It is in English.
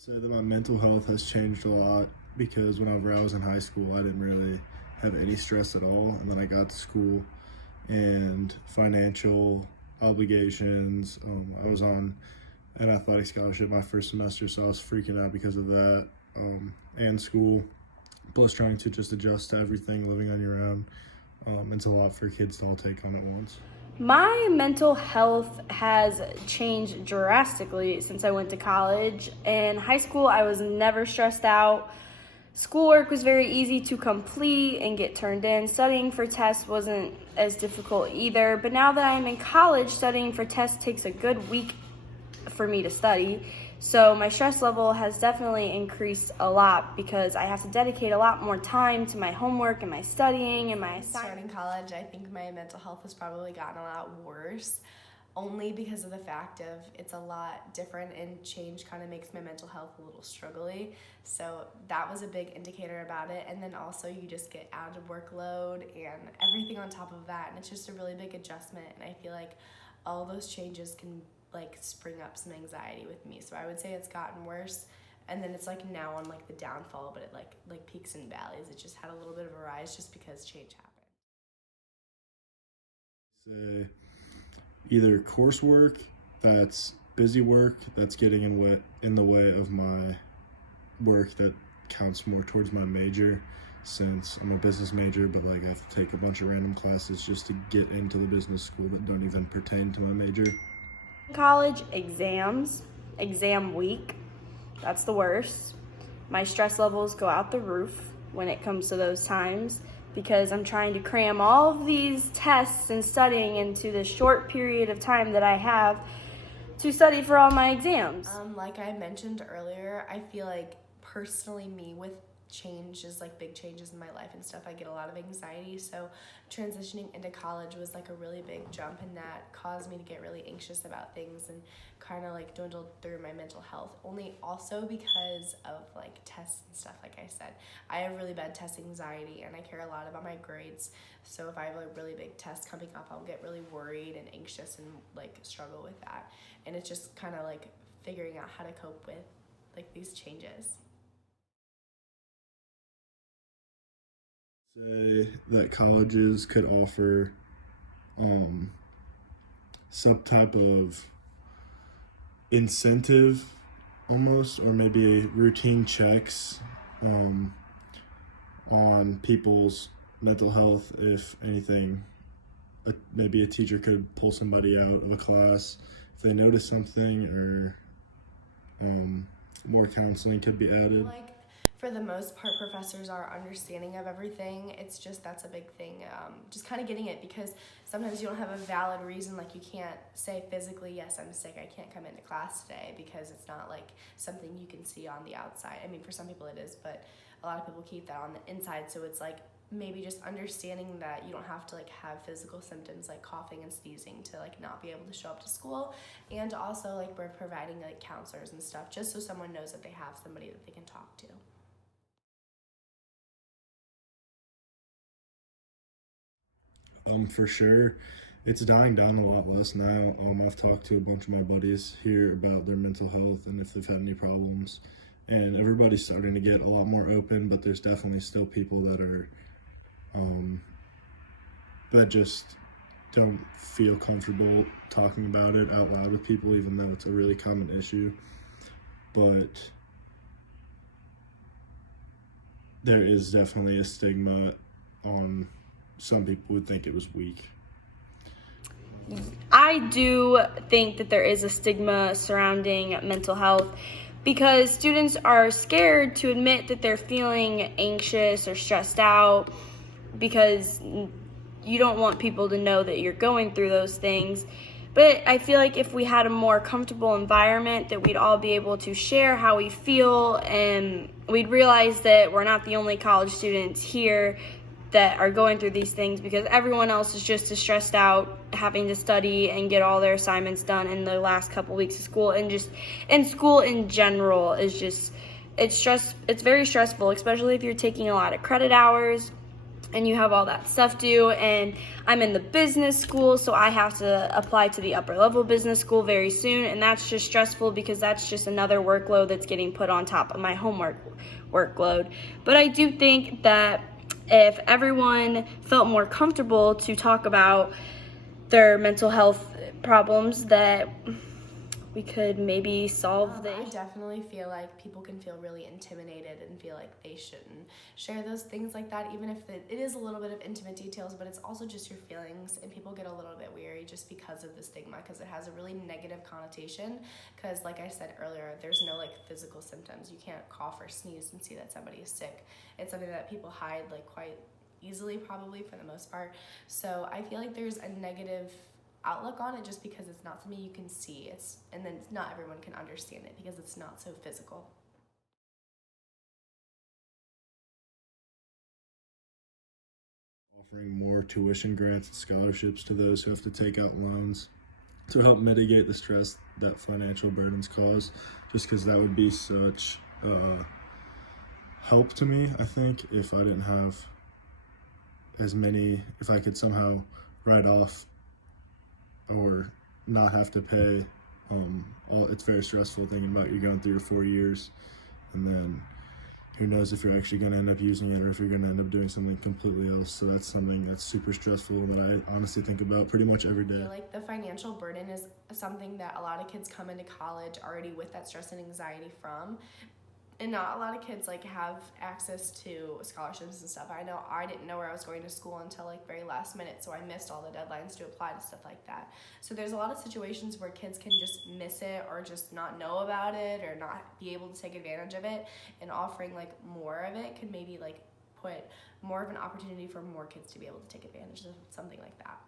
Say that my mental health has changed a lot because whenever I was in high school, I didn't really have any stress at all. And then I got to school and financial obligations. I was on an athletic scholarship my first semester, so I was freaking out because of that. And school, plus trying to just adjust to everything, living on your own. It's a lot for kids to all take on at once. My mental health has changed drastically since I went to college. In high school, I was never stressed out. Schoolwork was very easy to complete and get turned in. Studying for tests wasn't as difficult either. But now that I'm in college, studying for tests takes a good week for me to study. So my stress level has definitely increased a lot because I have to dedicate a lot more time to my homework and my studying and my assignments. Starting college, I think my mental health has probably gotten a lot worse, only because of the fact of it's a lot different and change kind of makes my mental health a little struggly. So that was a big indicator about it. And then also you just get added workload and everything on top of that. And it's just a really big adjustment. And I feel like all those changes can spring up some anxiety with me. So I would say it's gotten worse. And then it's now on the downfall, but it like peaks and valleys. It just had a little bit of a rise just because change happened. Say either coursework that's busy work that's getting in the way of my work that counts more towards my major, since I'm a business major, but I have to take a bunch of random classes just to get into the business school that don't even pertain to my major. College exams, exam week, that's the worst. My stress levels go out the roof when it comes to those times because I'm trying to cram all of these tests and studying into the short period of time that I have to study for all my exams. Like I mentioned earlier, I feel like personally me with changes, big changes in my life and stuff, I get a lot of anxiety. So transitioning into college was a really big jump, and that caused me to get really anxious about things and kind of dwindled through my mental health. Only also because of tests and stuff. Like I said, I have really bad test anxiety and I care a lot about my grades. So if I have a really big test coming up, I'll get really worried and anxious and struggle with that. And it's just kind of figuring out how to cope with these changes. Say that colleges could offer some type of incentive almost, or maybe routine checks on people's mental health. If anything, maybe a teacher could pull somebody out of a class if they notice something, or more counseling could be added. For the most part, professors are understanding of everything. It's just that's a big thing. Just kind of getting it, because sometimes you don't have a valid reason. You can't say physically, yes, I'm sick, I can't come into class today, because it's not something you can see on the outside. I mean, for some people it is, but a lot of people keep that on the inside. So it's maybe just understanding that you don't have to have physical symptoms like coughing and sneezing to not be able to show up to school. And also we're providing counselors and stuff, just so someone knows that they have somebody that they can talk to. For sure, it's dying down a lot less now. I've talked to a bunch of my buddies here about their mental health and if they've had any problems, and everybody's starting to get a lot more open, but there's definitely still people that are that just don't feel comfortable talking about it out loud with people, even though it's a really common issue. But there is definitely a stigma on some people would think it was weak. I do think that there is a stigma surrounding mental health because students are scared to admit that they're feeling anxious or stressed out because you don't want people to know that you're going through those things. But I feel like if we had a more comfortable environment, that we'd all be able to share how we feel, and we'd realize that we're not the only college students here that are going through these things, because everyone else is just as stressed out having to study and get all their assignments done in the last couple weeks of school, and just in school in general is just it's very stressful, especially if you're taking a lot of credit hours and you have all that stuff due, and I'm in the business school, so I have to apply to the upper level business school very soon, and that's just stressful because that's just another workload that's getting put on top of my homework workload. But I do think that if everyone felt more comfortable to talk about their mental health problems, that we could maybe solve the I issue. definitely feel like people can feel really intimidated and feel like they shouldn't share those things like that, even if it is a little bit of intimate details, but it's also just your feelings, and people get a little bit weary just because of the stigma, because it has a really negative connotation, because like I said earlier, there's no like physical symptoms. You can't cough or sneeze and see that somebody is sick. It's something that people hide like quite easily, probably for the most part. So I feel like there's a negative outlook on it just because it's not something you can see, and then not everyone can understand it because it's not so physical. Offering more tuition grants and scholarships to those who have to take out loans to help mitigate the stress that financial burdens cause, just because that would be such help to me. I think if I didn't have as many, if I could somehow write off or not have to pay it's very stressful thinking about you're going 3 to 4 years, and then who knows if you're actually going to end up using it or if you're going to end up doing something completely else. So that's something that's super stressful that I honestly think about pretty much every day. I feel like the financial burden is something that a lot of kids come into college already with that stress and anxiety from. And not a lot of kids like have access to scholarships and stuff. I know I didn't know where I was going to school until like very last minute, so I missed all the deadlines to apply to stuff like that. So there's a lot of situations where kids can just miss it or just not know about it or not be able to take advantage of it, and offering like more of it could maybe like put more of an opportunity for more kids to be able to take advantage of something like that.